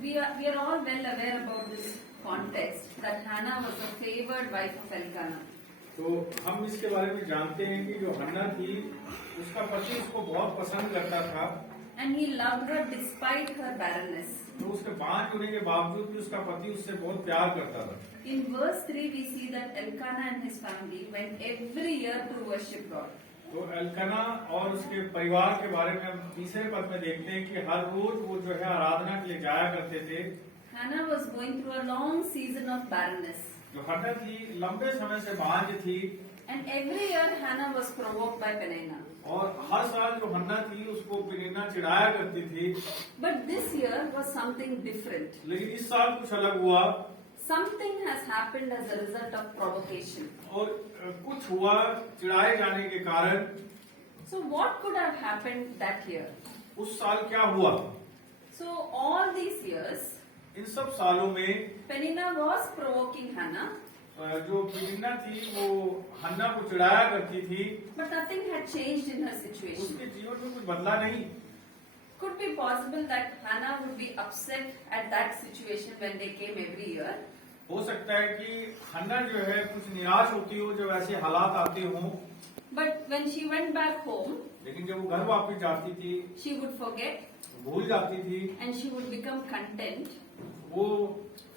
we are all well aware about this context that Hannah was a favored wife of Elkanah. तो हम इसके बारे में जानते हैं कि जो हन्ना थी उसका पति उसको बहुत पसंद करता था, And he loved her despite her barrenness. तो उसके बांझ होने के बावजूद भी उसका पति उससे बहुत प्यार करता था। In verse 3 we see that Elkanah and his family went every year to worship God. तो एल्कना और उसके परिवार के बारे में हम तीसरे पद में देखते हैं कि हर रोज वो जो है आराधना के लिए जाया करते थे। Hannah was going through a long season of barrenness. जो हन्ना थी लंबे समय से बांझ थी, And every year Hannah was provoked by Peninnah. और हर साल जो हन्ना थी उसको पेनिन्ना चिढ़ाया करती थी। But this year was something different. लेकिन इस साल कुछ अलग हुआ Something has happened as a result of provocation. और कुछ हुआ चिढ़ाए जाने के कारण। So what could have happened that year? उस साल क्या हुआ? So all these years, इन सब सालों में Peninnah was provoking Hannah, जो पेनिन्ना थी वो हन्ना को चिढ़ाया करती थी, but nothing had changed in her situation. उसके जीवन में कुछ बदला नहीं। Could be possible that Hannah would be upset at that situation when they came every year. हो सकता है कि हन्ना जो है कुछ निराश होती हो जब ऐसे हालात आते हों, But when she went back home, लेकिन जब वो घर वापस जाती थी she would forget भूल जाती थी, and she would become content वो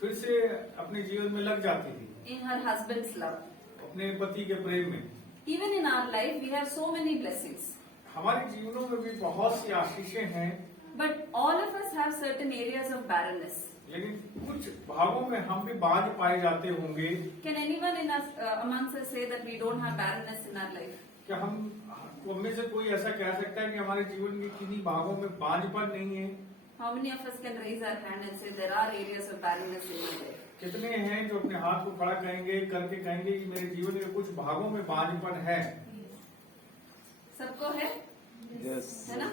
फिर से अपने जीवन में लग जाती थी, in her husband's love. अपने पति के प्रेम में। Even in our life, we have so many blessings. हमारे जीवनों में भी बहुत सी आशीषें हैं, But all of us have certain areas of barrenness. लेकिन कुछ भागों में हम भी बांझ पाए जाते होंगे। Can anyone in us, amongst us say that we don't have barrenness in our life? क्या हम में से कोई ऐसा कह सकता है कि हमारे जीवन के किन्हीं भागों में बांझपन नहीं है? How many of us can raise our hand and say there are areas of barrenness in my life? कितने हैं जो अपने हाथ को खड़ा करेंगे करके कहेंगे कि मेरे जीवन के कुछ भागों में बांझपन है? सबको है? Yes. है ना?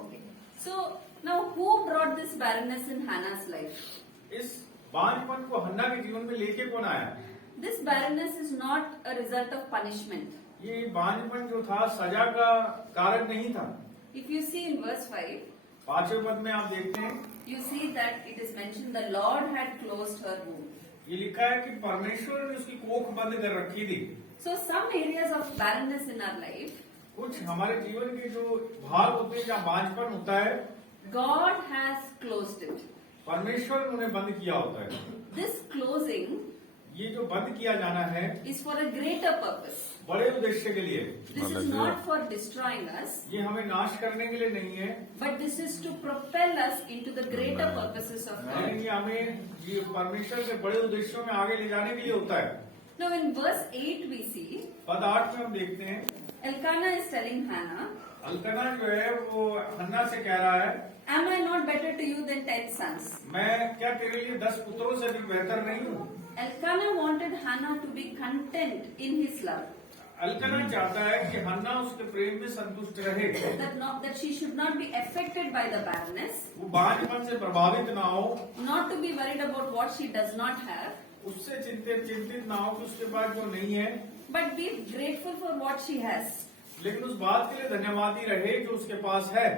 Okay. So now who brought this barrenness in Hannah's life? इस बांझपन को हन्ना के जीवन में लेके कौन आया? This barrenness is not a result of punishment. ये बांझपन जो था सजा का कारण नहीं था। If you see in verse 5, 5वें पद में आप देखते हैं you see that it is mentioned the Lord had closed her womb. ये लिखा है कि परमेश्वर ने उसकी कोख बंद कर रखी थी। So some areas of barrenness in our life, कुछ हमारे जीवन के जो भाग होते हैं जहाँ बांझपन होता है God has closed it. परमेश्वर ने उन्हें बंद किया होता है। This closing ये जो बंद किया जाना है is for a greater purpose. बड़े उद्देश्य के लिए, This is not for destroying us, ये हमें नाश करने के लिए नहीं है, but this is to propel us into the greater purposes of लेकिन God. ये हमें ये परमेश्वर के बड़े उद्देश्यों में आगे ले जाने के लिए होता है। Now in verse 8 we see पद 8 में हम देखते हैं Elkanah is telling Hannah, अल्कना जो है वो हन्ना से कह रहा है, am I not better to you than 10 sons? मैं क्या तेरे लिए 10 पुत्रों से भी बेहतर नहीं हूँ? Elkanah wanted Hannah to be content in his love, अल्कना चाहता है कि हन्ना उसके प्रेम में संतुष्ट रहे, that she should not be affected by the barrenness, वो बांझपन से प्रभावित ना हो, not to be worried about what she does not have, उससे चिंतित ना हो कि उसके पास जो नहीं है, but be grateful for what she has. लेकिन उस बात के लिए धन्यवादी रहे जो उसके पास है।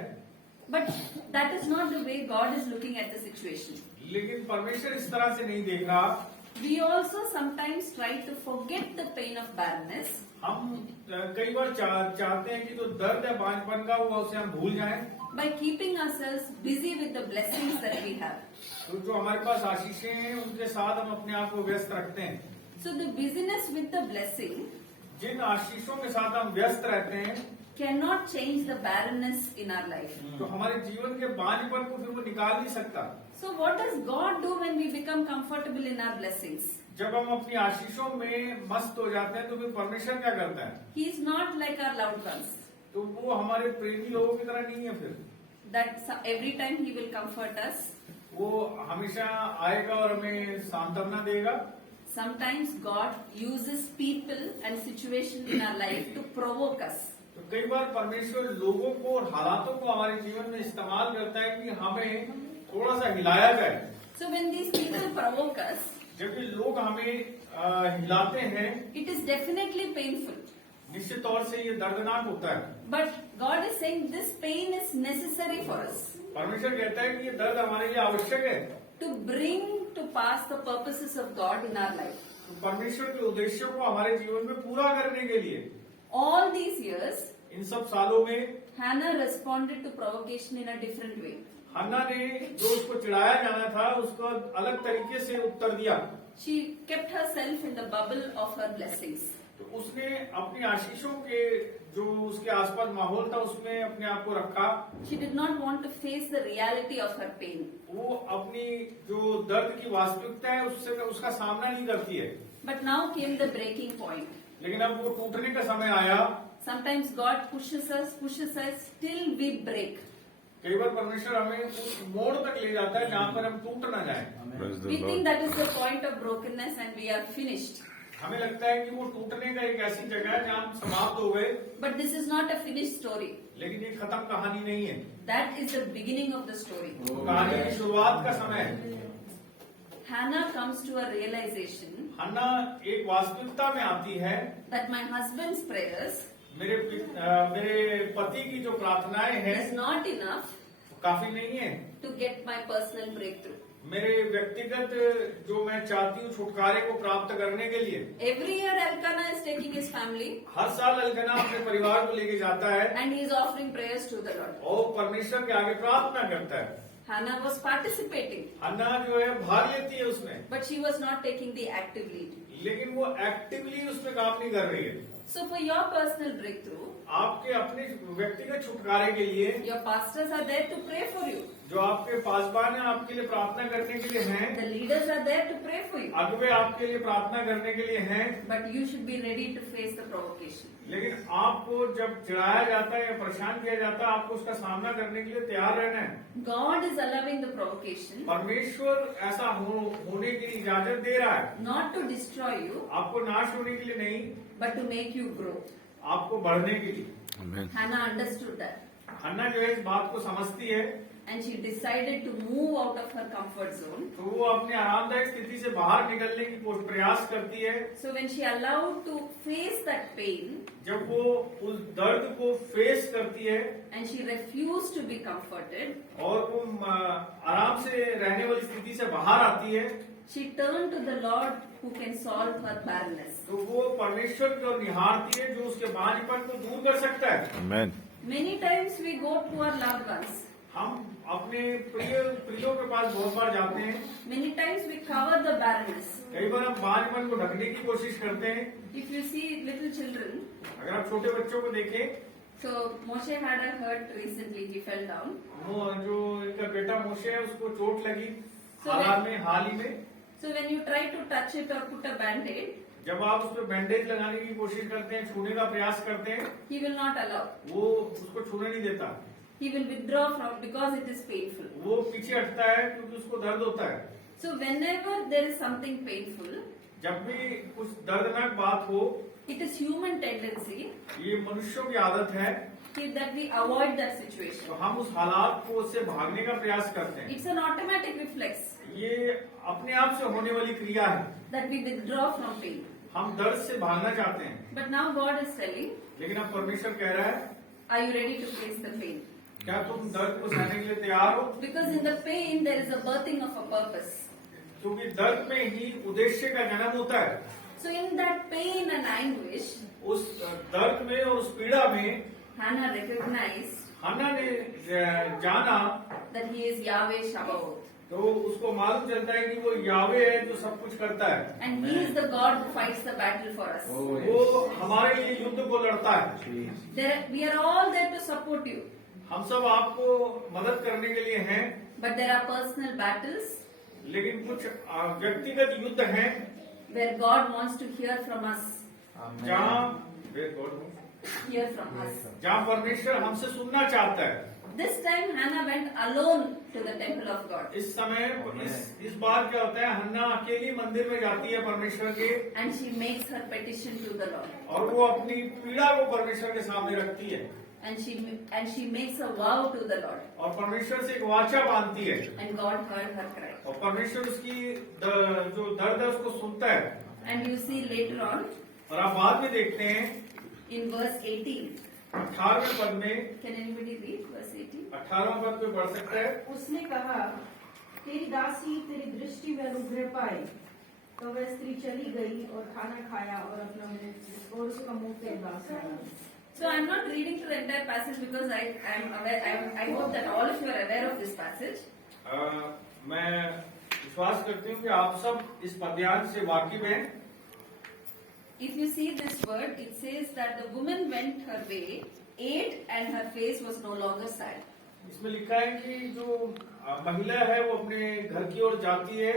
But that is not the way God is looking at the situation. लेकिन परमेश्वर इस तरह से नहीं देख रहा। We also sometimes try to forget the pain of barrenness हम कई बार चाहते हैं कि जो दर्द है बांझपन का वो उसे हम भूल जाएं, by keeping ourselves busy with the blessings that we have. तो जो हमारे पास आशीषें हैं उनके साथ हम अपने आप को व्यस्त रखते हैं। So the busyness with the blessing जिन आशीषों के साथ हम व्यस्त रहते हैं cannot change the barrenness in our life. तो हमारे जीवन के बांझपन को फिर वो निकाल नहीं सकता। So what does God do when we become comfortable in our blessings? जब हम अपनी आशीषों में मस्त हो जाते हैं तो फिर परमेश्वर क्या करता है? He is not like our loved ones, तो वो हमारे प्रेमी लोगों की तरह नहीं है। फिर that every time He will comfort us. वो हमेशा आएगा और हमें सांत्वना देगा। Sometimes God uses people and situations in our life to provoke us. तो कई बार परमेश्वर लोगों को और हालातों को हमारे जीवन में इस्तेमाल करता है कि हमें थोड़ा सा हिलाया जाए। So when these people provoke us, जब ये लोग हमें हिलाते हैं, it is definitely painful. निश्चित तौर से ये दर्दनाक होता है। But God is saying this pain is necessary for us. परमेश्वर कहता है कि ये दर्द हमारे लिए आवश्यक है। to bring to pass the purposes of God in our life. तो परमेश्वर के उद्देश्यों को हमारे जीवन में पूरा करने के लिए All these years, इन सब सालों में Hannah responded to provocation in a different way. हन्ना ने जो उसको चिढ़ाया जाना था उसको अलग तरीके से उत्तर दिया। She kept herself in the bubble of her blessings. तो उसने अपनी आशीषों के जो उसके आसपास माहौल था उसमें अपने आप को रखा। She did not want to face the reality of her pain. वो अपनी जो दर्द की वास्तविकता है उससे उसका सामना नहीं करती है। But now came the breaking point. लेकिन अब वो टूटने का समय आया। Sometimes God pushes us till we break. कई बार परमेश्वर हमें उस मोड़ तक ले जाता है जहाँ पर हम टूट ना जाएं। We think that is the point of brokenness and we are finished. हमें लगता है कि वो टूटने का एक ऐसी जगह है जहाँ हम समाप्त हो गए। But this is not a finished story. लेकिन ये खत्म कहानी नहीं है। That is the beginning of the story. कहानी की शुरुआत का समय है। Hannah comes to a realization हन्ना एक वास्तविकता में आती है that my husband's prayers मेरे पति की जो प्रार्थनाएं हैं is not enough काफी नहीं है to get my personal breakthrough. मेरे व्यक्तिगत जो मैं चाहती हूँ छुटकारे को प्राप्त करने के लिए। Every year Elkanah is taking his family हर साल अल्कना अपने परिवार को लेके जाता है and he is offering prayers to the Lord. और परमेश्वर के आगे प्रार्थना करता है। Hannah was participating, हन्ना जो है भाग लेती है उसमें, but she was not taking the active lead. लेकिन वो एक्टिवली उसमें काम नहीं कर रही है। So for your personal breakthrough, आपके अपने व्यक्तिगत छुटकारे के लिए your pastors are there to pray for you. जो आपके पासबान है आपके लिए प्रार्थना करने के लिए हैं, The leaders are there to pray for you. अगुवे आपके लिए प्रार्थना करने के लिए हैं। But you should be ready to face the provocation. लेकिन आपको जब चिढ़ाया जाता है या परेशान किया जाता है आपको उसका सामना करने के लिए तैयार रहना है। God is allowing the provocation परमेश्वर ऐसा होने की इजाजत दे रहा है, not to destroy you, आपको नाश होने के लिए नहीं, but to make you grow. आपको बढ़ने के लिए। Hannah understood that. हन्ना जो है इस बात को समझती है, And she decided to move out of her comfort zone. तो वो अपने आरामदायक स्थिति से बाहर निकलने की प्रयास करती है। So when she allowed to face that pain, जब वो उस दर्द को फेस करती है and she refused to be comforted, और वो आराम से रहने वाली स्थिति से बाहर आती है, she turned to the Lord who can solve her barrenness. तो वो परमेश्वर की ओर निहारती है जो उसके बांझपन को दूर कर सकता है। Amen. Many times we go to our loved ones. हम अपने प्रियों के पास बहुत बार जाते हैं। Many times we cover the barrenness. कई बार हम बांझपन को ढकने की कोशिश करते हैं। If you see little children, अगर आप छोटे बच्चों को देखें, so Moshe had a hurt recently, he fell down. वो जो इनका बेटा मोशे है उसको चोट लगी So हाल ही में। So when you try to touch it or put a band-aid, जब आप उस पर बैंडेज लगाने की कोशिश करते हैं, छूने का प्रयास करते हैं, he will not allow. वो उसको छूने नहीं देता, He will withdraw from because it is painful. वो पीछे हटता है क्योंकि उसको दर्द होता है। So whenever there is something painful, जब भी कुछ दर्दनाक बात हो, it is human tendency ये मनुष्यों की आदत है that we avoid that तो situation. हम उस हालात को उससे भागने का प्रयास करते हैं। It's an automatic reflex ये अपने आप से होने वाली क्रिया है। that we withdraw from pain. हम दर्द से भागना चाहते हैं, But now God is telling, लेकिन अब परमेश्वर कह रहा है, are you ready to face the pain? क्या तुम दर्द को सहने के लिए तैयार हो? Because in the pain there is a birthing of a purpose. क्योंकि दर्द में ही उद्देश्य का जन्म होता है। So in that pain and anguish, उस दर्द में और उस पीड़ा में Hannah recognized हन्ना ने जाना, that he is Yahweh Shabbaoth. तो उसको मालूम चलता है कि वो यावे है जो सब कुछ करता है। And he is the God who fights the battle for us. वो हमारे लिए युद्ध को लड़ता है। We are all there to support you. हम सब आपको मदद करने के लिए हैं, But there are personal battles लेकिन कुछ व्यक्तिगत युद्ध हैं where God wants to hear from us. जहाँ परमेश्वर हमसे सुनना चाहता है। This time Hannah went alone to the temple of God. इस समय इस बार क्या होता है, हन्ना अकेली मंदिर में जाती है परमेश्वर के, And she makes her petition to the Lord. और वो अपनी पीड़ा को परमेश्वर के सामने रखती है And she makes a vow to the Lord. और परमेश्वर से एक वाचा बांधती है And God heard her cry. और परमेश्वर उसकी जो दर्द है उसको सुनता है। And you see later on और आप बाद में देखते हैं in verse 18. 18वें पद में, Can anybody read verse 18? 18वां पद पे पढ़ सकता है। उसने कहा, तेरी दासी तेरे दृष्टि में अनुग्रह पाए। तो वह स्त्री चली गई और खाना खाया और अपना मुंह और उसका मुंह पे उदास रहा। So I'm not reading through the entire passage because I'm aware. I hope that all of you are aware of this passage. मैं विश्वास करती हूँ कि आप सब इस पद्यांश से वाकिफ हैं। If you see this word, it says that the woman went her way, ate, and her face was no longer sad. इसमें लिखा है कि जो महिला है वो अपने घर की ओर जाती है,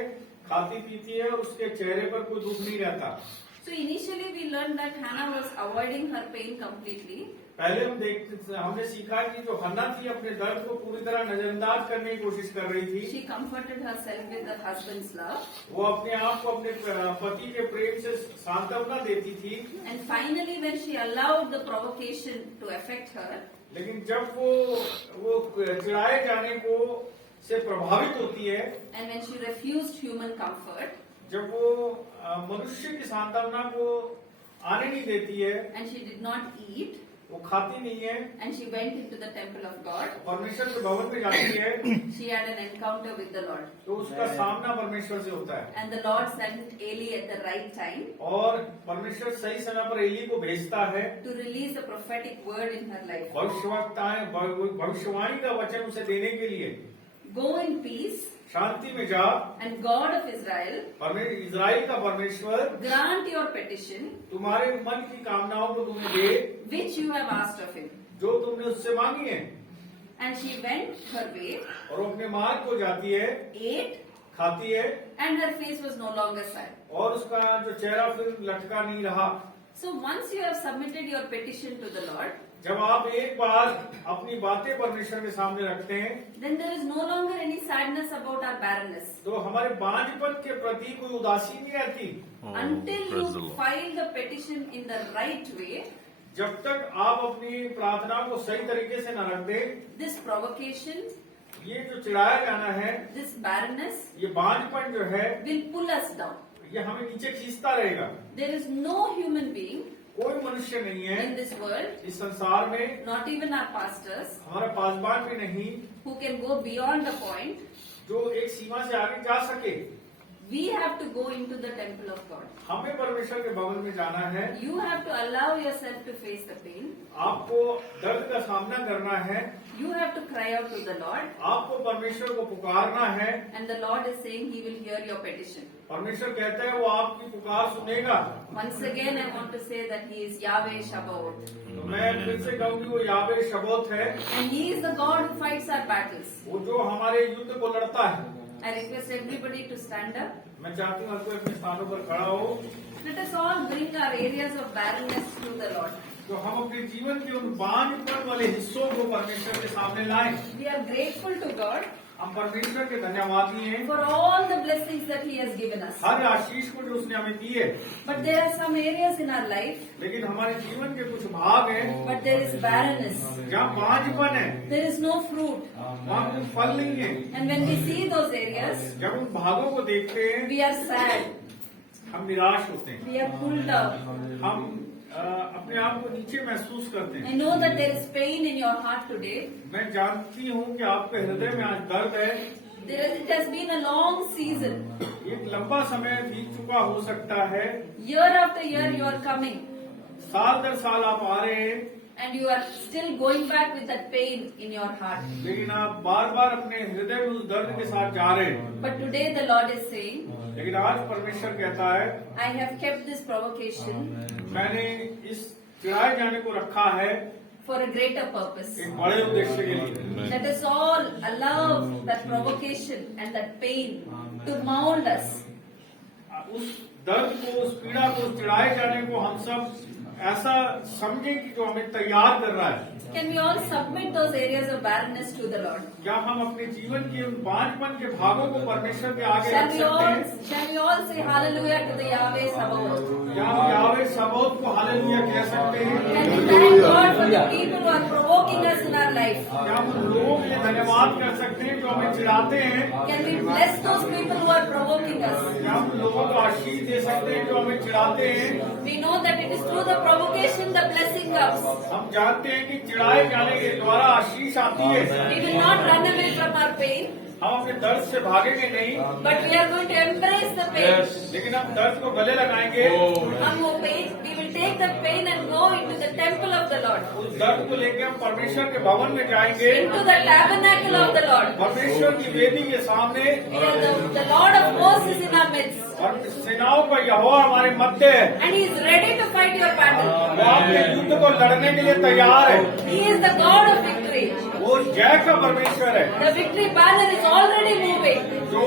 खाती पीती है और उसके चेहरे पर कोई दुख नहीं रहता। So initially we learned that Hannah was avoiding her pain completely. पहले हमने सीखा कि जो हन्ना थी अपने दर्द को पूरी तरह नजरअंदाज करने की कोशिश कर रही थी। She comforted herself with her husband's love. वो अपने आप को अपने पति के प्रेम से सांत्वना देती थी। And finally when she allowed the provocation to affect her, लेकिन जब वो चिढ़ाए जाने को से प्रभावित होती है, and when she refused human comfort, जब वो मनुष्य की सांत्वना को आने नहीं देती है, and she did not eat, वो खाती नहीं है, and she went into the temple of God, परमेश्वर के भवन में जाती है, she had an encounter with the Lord. तो उसका सामना परमेश्वर से होता है। And the Lord sent Eli at the right time और परमेश्वर सही समय पर एली को भेजता है, to release a prophetic word in her life. भविष्यवाणी का वचन उसे देने के लिए। Go in peace, शांति में जा, and God of Israel Israel का परमेश्वर grant your petition तुम्हारे मन की कामनाओं को तुम्हें दे, which you have asked of him. जो तुमने उससे मांगी है। And she went her way, और वो अपने मार्ग को जाती है, ate, खाती है, and her face was no longer sad. और उसका जो चेहरा फिर लटका नहीं रहा। So once you have submitted your petition to the Lord, जब आप एक बार अपनी बातें परमेश्वर के सामने रखते हैं, then there is no longer any sadness about our barrenness. तो हमारे बांझपन के प्रति कोई उदासी नहीं रहती। Until you file the petition in the right way, जब तक आप अपनी प्रार्थना को सही तरीके से न रख दें, this provocation, ये जो चिढ़ाया जाना है, this barrenness ये बांझपन जो है, will pull us down. ये हमें नीचे खींचता रहेगा। There is no human being कोई मनुष्य नहीं है in this world, इस संसार में, not even our pastors, हमारा पासबान भी नहीं, who can go beyond the point. जो एक सीमा से आगे जा सके। We have to go into the temple of God. हमें परमेश्वर के भवन में जाना है। You have to allow yourself to face the pain. आपको दर्द का सामना करना है। You have to cry out to the Lord. आपको परमेश्वर को पुकारना है। And the Lord is saying He will hear your petition. परमेश्वर कहता है वो आपकी पुकार सुनेगा। Once again, I want to say that He is Yahweh Shabbaoth. तो मैं फिर से कहूँगी वो यावे शबोत है। And He is the God who fights our battles. वो जो हमारे युद्ध को लड़ता है। I request everybody to stand up. मैं चाहती हूँ हर कोई अपने स्थानों पर खड़ा हो। Let us all bring our areas of barrenness to the Lord. तो हम अपने जीवन के उन बांझपन वाले हिस्सों को परमेश्वर के सामने लाएं। We are grateful to God हम परमेश्वर के धन्यवादी हैं for all the blessings that He has given us. हर आशीष को जो उसने हमें दी है। But there are some areas in our life, लेकिन हमारे जीवन के कुछ भाग हैं but there is barrenness. जहाँ बांझपन है, There is no fruit. वहाँ कोई फल नहीं है। And when we see those areas, जब उन भागों को देखते हैं, we are sad. हम निराश होते हैं। We are pulled down. हम अपने आप को नीचे महसूस करते I हैं। know that there is pain in your heart today. मैं जानती हूँ कि आपके हृदय में आज दर्द है। It has been a long season. एक लंबा समय बीत चुका हो सकता है। Year after year you are coming. साल दर साल आप आ रहे हैं, And you are still going back with that pain in your heart. लेकिन आप बार बार अपने हृदय में उस दर्द के साथ जा रहे हैं। But today the Lord is saying, लेकिन आज परमेश्वर कहता है, I have kept this provocation मैंने इस चिढ़ाए जाने को रखा है for a greater purpose. एक बड़े उद्देश्य के लिए। Let us all allow that provocation and that pain to mold us. उस दर्द को, उस पीड़ा को, उस चिढ़ाए जाने को हम सब ऐसा समझें कि जो हमें तैयार कर रहा है। Can we all submit those areas of barrenness to the Lord? क्या हम अपने जीवन के उन बांझपन के भागों को परमेश्वर के आगे Shall रख we सकते all, हैं? shall we all say hallelujah to the Yahweh Sabaoth? क्या हम यावे सबोत को हालेलुया कह सकते हैं? Can we thank God for the people who are provoking us in our life? क्या हम उन लोगों के लिए धन्यवाद कर सकते हैं जो हमें चिढ़ाते हैं? Can we bless those people who are provoking us. हम लोगों को आशीष दे सकते हैं जो हमें चिढ़ाते हैं। We know that it is through the provocation the blessing comes. हम जानते हैं कि चिढ़ाए जाने के द्वारा आशीष आती है। We will not run away from our pain, हम अपने दर्द से भागेंगे नहीं, but we are going to embrace the pain. लेकिन हम दर्द को गले लगाएंगे। हम वो pain, we will take the pain and go into the temple of the Lord, उस दर्द को लेकर हम परमेश्वर के भवन में जाएंगे, into the tabernacle of the Lord. परमेश्वर की वेदी के सामने। The Lord of hosts is in our midst, और सेनाओं का यहोवा हमारे मध्य है। and He is ready to fight your battle. वो आपके युद्ध को लड़ने के लिए तैयार है। He is the God of victory. वो जय का परमेश्वर है। The victory banner is already moving. जो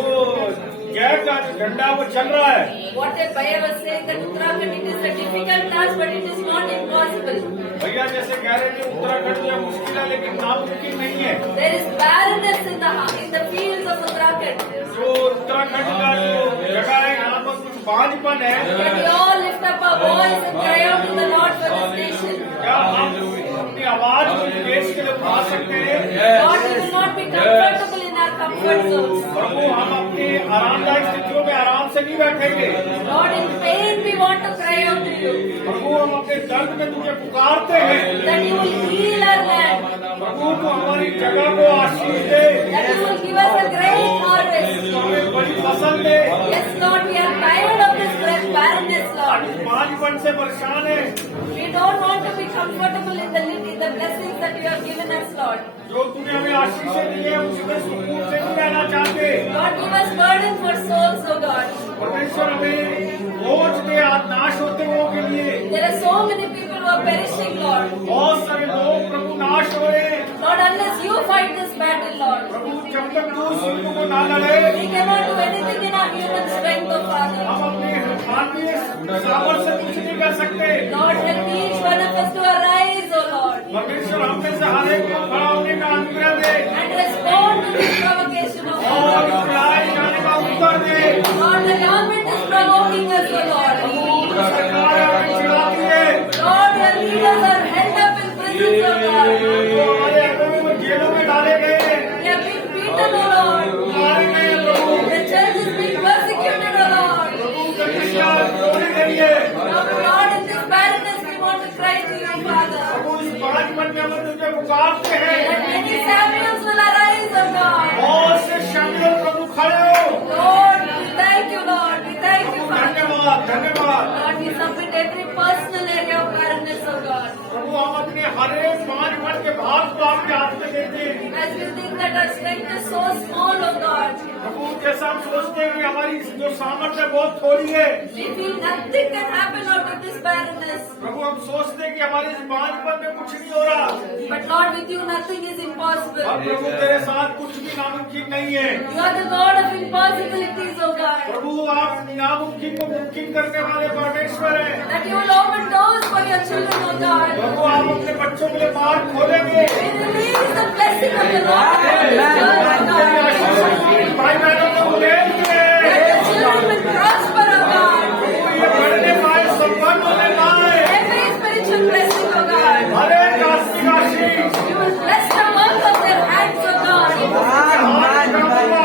जय का जो झंडा वो चल रहा है। What a Bhaiya was saying that Uttarakhand, it is a difficult task, but it is not impossible. भैया जैसे कह रहे थे उत्तराखंड में मुश्किल है लेकिन नामुमकिन नहीं है। There is barrenness in the fields of Uttarakhand. जो उत्तराखंड का जो जगह है यहाँ पर कुछ बांझपन है। But we all lift up our voice and cry out to the Lord for this nation. क्या हम अपनी आवाज को देश के लिए उठा सकते हैं? Lord, we will not be comfortable in our comfort zones. प्रभु हम अपनी आरामदायक स्थितियों में आराम से नहीं बैठेंगे। Lord, in pain we want to cry out to you, प्रभु हम अपने दर्द में तुझे पुकारते हैं। that you will heal our land, प्रभु तो हमारी जगह को आशीष दे, that you will give us a great harvest. तो हमें बड़ी फसल दे। Yes, Lord, we are tired of this barrenness, Lord. बांझपन से परेशान है। We don't want to be comfortable in the blessings that you have given us, Lord. जो तूने हमें आशीषें दी है उसमें सुकून से नहीं रहना चाहते। Lord, give us burden for souls, O God. परमेश्वर हमें बोझ दे नाश होते हुए के लिए। There are so many people who are perishing, Lord. बहुत सारे लोग प्रभु नाश हो रहे हैं। Lord, unless you fight this battle, Lord, प्रभु जब तक तू उस युद्ध को ना लड़े, we cannot do anything in our human strength, O Father. हम अपने मानवीय सामर्थ्य से कुछ नहीं कर सकते। Lord, help each one of us to arise, O Lord, परमेश्वर हम में से हर एक को खड़ा होने का अनुग्रह दे and respond to this provocation, O और God. बुलाए जाने का उत्तर दे। Lord, the government is provoking us, O Lord. सरकार हमें चिढ़ाती है। Lord, your leaders are held up in prisons, O God. जो हमारे अगुवे को जेलों में डाले गए हैं, They have been beaten, O Lord. मारे गए हैं प्रभु। The church is being persecuted, O Lord. प्रभु कलीसिया तोड़ी गई है। Lord, in this barrenness, we want to cry to you, Father. प्रभु इस बांझपन में हम तुझे पुकारते हैं। That many Samuels will arise, O God. बहुत से शम्य प्रभु खड़े हो। Lord, we thank you, Lord. We thank you, Father. धन्यवाद धन्यवाद। Lord, we submit every personal area of barrenness, O God. प्रभु हम अपने हर एक बांझपन के भाग को आपके हाथ में देते हैं। As we think that our strength is so small, O God, प्रभु जैसा हम सोचते हैं कि हमारी जो सामर्थ्य बहुत थोड़ी है, we feel nothing can happen out of this barrenness. प्रभु हम सोचते हैं कि हमारे इस बांझपन में कुछ नहीं हो रहा। But Lord, with you nothing is और impossible. प्रभु तेरे साथ कुछ भी नामुमकिन नहीं है। You are the God of impossibilities, O God. प्रभु आप नामुमकिन को मुमकिन करने वाले परमेश्वर हैं। That you will open doors for your children, O God. प्रभु आप अपने बच्चों के लिए मार्ग खोलेंगे। We release the blessing of the Lord upon this church, O God. भाई बहनों को उड़ेल के That the children will prosper, O God. ये बढ़ने पाए, संपन्न होने पाए। Every spiritual blessing, O God. हर एक आशीष आशीष You will bless the work of their hands, O God.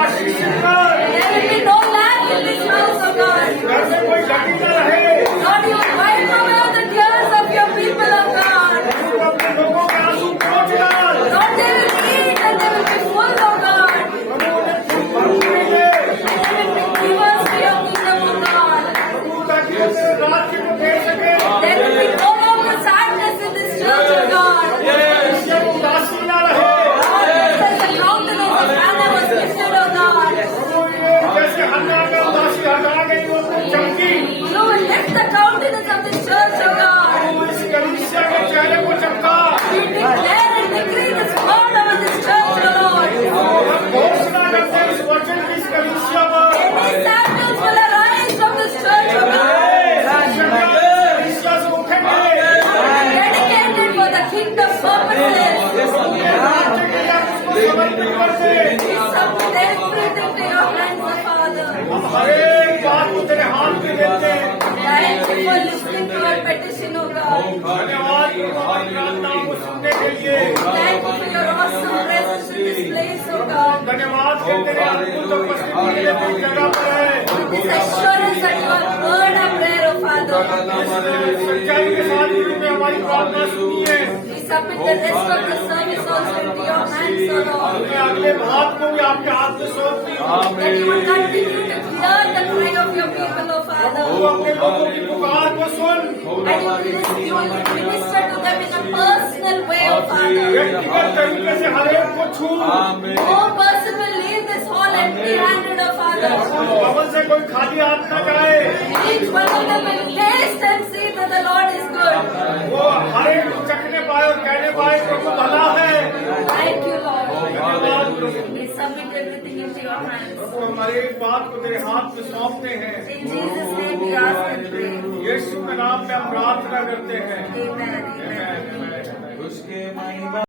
आशीषित कर। There will be no lack in this house, O God. घर में कोई घटी न रहे। Lord, you will wipe away the tears of your people, O God. तू अपने लोगों के आंसू पोंछ डाल। Lord, they will eat and they will be full, O God. प्रभु उन्हें भरपूरी दे। They will be givers to your kingdom, O God. प्रभु ताकि वो तेरे राज्य को दे सके। There will be no longer sadness in this church, O God. इससे उदासी न रहे। Lord, just as the countenance of Hannah was lifted, O God. प्रभु ये जैसे हन्ना का उदासी हटा गई वो अपनी चमकी। You will lift the countenance of this church, O God. प्रभु इस कलीसिया के चेहरे को चमका। We declare and decree this word over this church, O Lord. हम घोषणा करते हैं इस वचन की इस कलीसिया पर। Any Samuels will arise from this church, O God. कलीसिया से उठेंगे। Dedicated for the kingdom purposes. राज्य के लिए उसको समर्पित करते हैं। We submit everything to your hands, O Father. हम हर एक बात को तेरे हाथ में देते हैं। Thank you for listening to our petition, O God. धन्यवाद हमारी प्रार्थनाओं को सुनने के लिए। Thank you for your awesome presence in this place, O God. धन्यवाद देते हैं अद्भुत उपस्थिति के लिए इस जगह पर है। This assurance that you have heard our prayer, O Father. इस सच्चाई के साथ उन्होंने हमारी प्रार्थना सुनी है। We submit the rest of the service also into your hands, O Lord. मैं अगले भाग को भी आपके हाथ में सौंपती हूँ। That you will continue to hear the cry of your people, O तू Father. अपने लोगों की पुकार को सुन। And you will minister to them in a personal way, O Father. व्यक्तिगत तरीके से हर एक को छू। No person will leave this hall empty-handed, O Father. भवन से कोई खाली हाथ न जाए। Each one of them will taste and see that the Lord is good. वो हर एक को चखने पाए और कहने पाए प्रभु भला है। Thank you, Lord. धन्यवाद प्रभु। We submit everything into your hands. प्रभु हमारे एक बात को तेरे हाथ में सौंपते हैं। In Jesus' name we ask and pray. यीशु के नाम में हम प्रार्थना करते हैं। Amen. Amen. Amen. उसके महिमा